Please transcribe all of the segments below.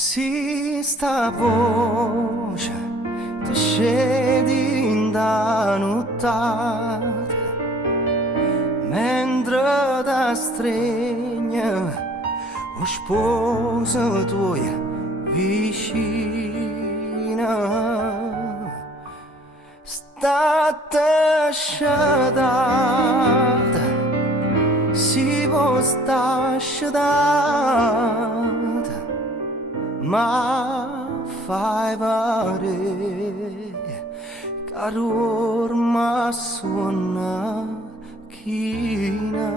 Si sta voce ti scedi da nottata mentre da stregna o sposa tua vicina state sciadata si può sta sciadata ma fai pare che ormai suona china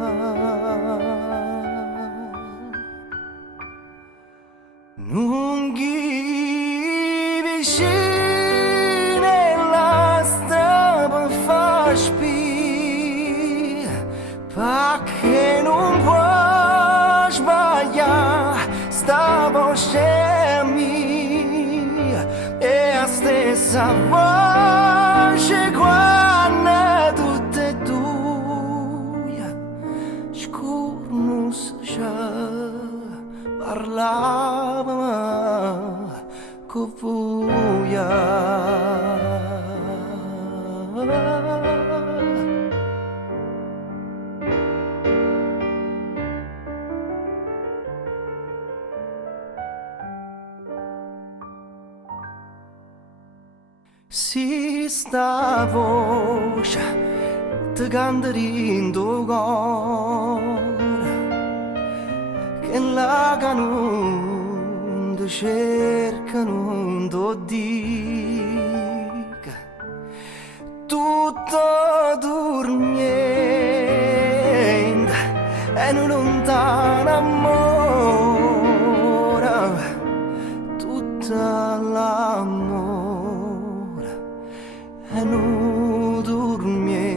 non ghi vicine la strada fa spi perché non può sbagliare sta voce mia è la stessa voce quando tutte e due scurno già parlava con buia. Si sta voce ti canta in tuo cuore che la canone ti cercano dica tutto dormiente e non lontano amore tutta l'amore e non dormiendo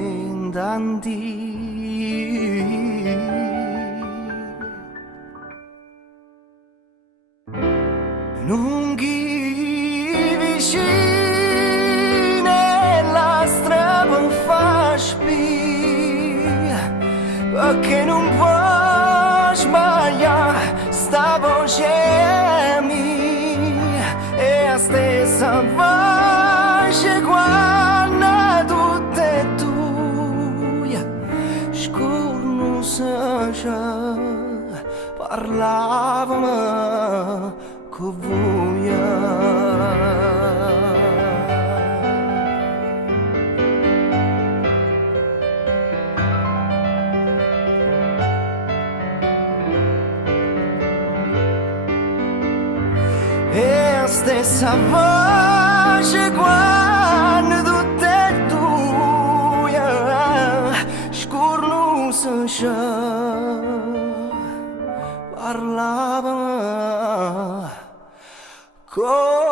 non ghi vicine la strada fa spia perché non può sbagliare sta voce mia è la stessa voce quando tutte e due scorno già parlavamo con buia. È la stessa voce quando tutte e due scorno già parlavamo con